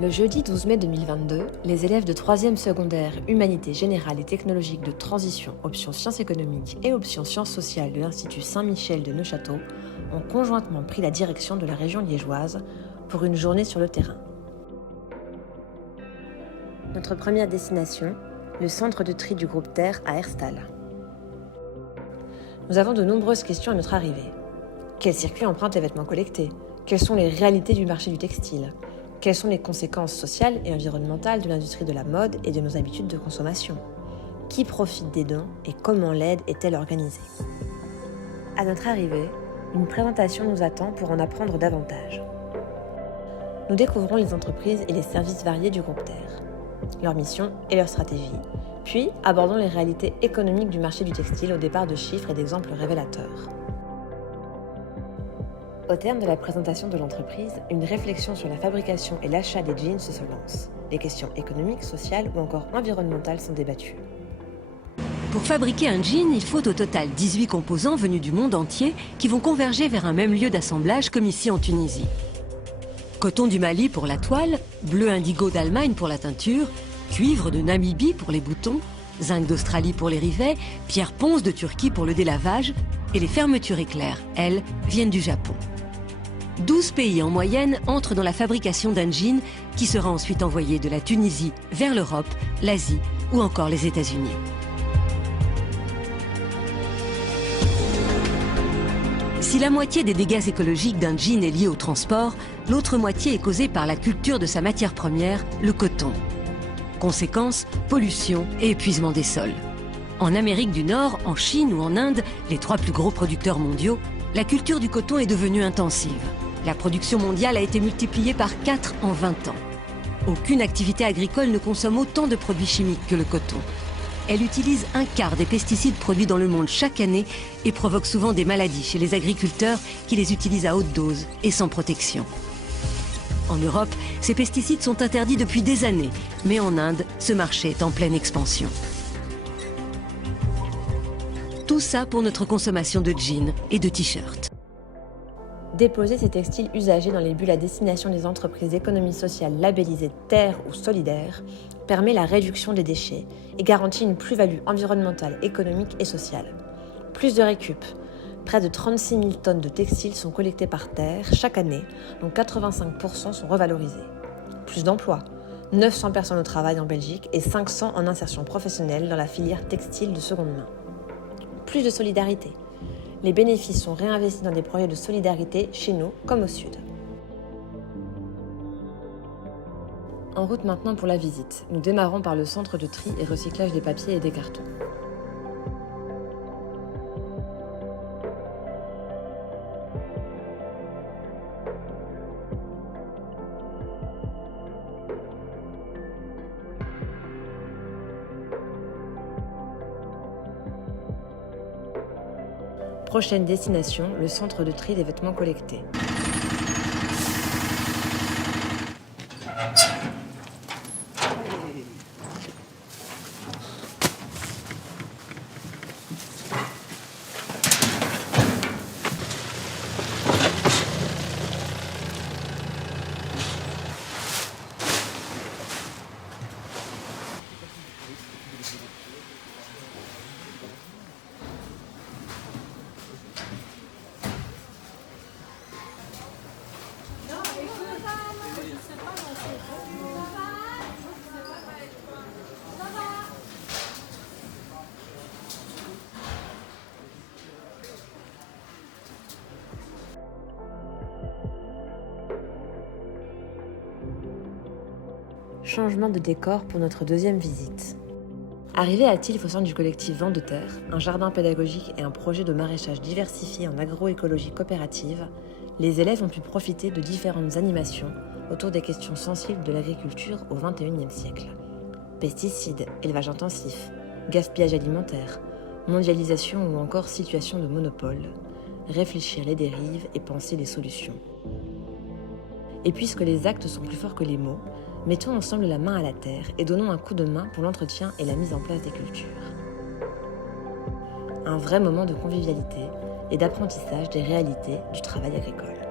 Le jeudi 12 mai 2022, les élèves de 3e secondaire Humanité générale et technologique de transition option sciences économiques et option sciences sociales de l'Institut Saint-Michel de Neufchâteau ont conjointement pris la direction de la région liégeoise pour une journée sur le terrain. Notre première destination, le centre de tri du groupe Terre à Herstal. Nous avons de nombreuses questions à notre arrivée. Quels circuits empruntent les vêtements collectés? Quelles sont les réalités du marché du textile? Quelles sont les conséquences sociales et environnementales de l'industrie de la mode et de nos habitudes de consommation? Qui profite des dons et comment l'aide est-elle organisée? À notre arrivée, une présentation nous attend pour en apprendre davantage. Nous découvrons les entreprises et les services variés du groupe Terre, leur mission et leur stratégie, puis abordons les réalités économiques du marché du textile au départ de chiffres et d'exemples révélateurs. Au terme de la présentation de l'entreprise, une réflexion sur la fabrication et l'achat des jeans se lance. Les questions économiques, sociales ou encore environnementales sont débattues. Pour fabriquer un jean, il faut au total 18 composants venus du monde entier qui vont converger vers un même lieu d'assemblage comme ici en Tunisie. Coton du Mali pour la toile, bleu indigo d'Allemagne pour la teinture, cuivre de Namibie pour les boutons, zinc d'Australie pour les rivets, pierre ponce de Turquie pour le délavage et les fermetures éclairs, elles, viennent du Japon. 12 pays en moyenne entrent dans la fabrication d'un jean qui sera ensuite envoyé de la Tunisie vers l'Europe, l'Asie ou encore les États-Unis. Si la moitié des dégâts écologiques d'un jean est liée au transport, l'autre moitié est causée par la culture de sa matière première, le coton. Conséquence, pollution et épuisement des sols. En Amérique du Nord, en Chine ou en Inde, les 3 plus gros producteurs mondiaux, la culture du coton est devenue intensive. La production mondiale a été multipliée par 4 en 20 ans. Aucune activité agricole ne consomme autant de produits chimiques que le coton. Elle utilise un quart des pesticides produits dans le monde chaque année et provoque souvent des maladies chez les agriculteurs qui les utilisent à haute dose et sans protection. En Europe, ces pesticides sont interdits depuis des années, mais en Inde, ce marché est en pleine expansion. Tout ça pour notre consommation de jeans et de t-shirts. Déposer ces textiles usagés dans les bulles à destination des entreprises d'économie sociale labellisées Terre ou Solidaire permet la réduction des déchets et garantit une plus-value environnementale, économique et sociale. Plus de récup. Près de 36 000 tonnes de textiles sont collectées par Terre chaque année, dont 85% sont revalorisés. Plus d'emplois. 900 personnes au travail en Belgique et 500 en insertion professionnelle dans la filière textile de seconde main. Plus de solidarité. Les bénéfices sont réinvestis dans des projets de solidarité chez nous comme au sud. En route maintenant pour la visite. Nous démarrons par le centre de tri et recyclage des papiers et des cartons. Prochaine destination, le centre de tri des vêtements collectés. Changement de décor pour notre deuxième visite. Arrivés à Tilf au sein du collectif Vent de Terre, un jardin pédagogique et un projet de maraîchage diversifié en agroécologie coopérative, les élèves ont pu profiter de différentes animations autour des questions sensibles de l'agriculture au XXIe siècle. Pesticides, élevage intensif, gaspillage alimentaire, mondialisation ou encore situation de monopole, réfléchir les dérives et penser les solutions. Et puisque les actes sont plus forts que les mots, mettons ensemble la main à la terre et donnons un coup de main pour l'entretien et la mise en place des cultures. Un vrai moment de convivialité et d'apprentissage des réalités du travail agricole.